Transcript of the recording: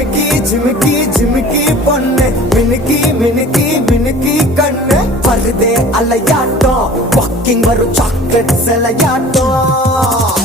ஜிமிக்கி ஜிமிக்கி ஜிமிக்கி பொண்ணு மினுக்கி மினுக்கி மினுக்கி கண்ணு வருதே அலையாட்டம் வாக்கிங் வரும் சாக்லேட் சிலையாட்டம்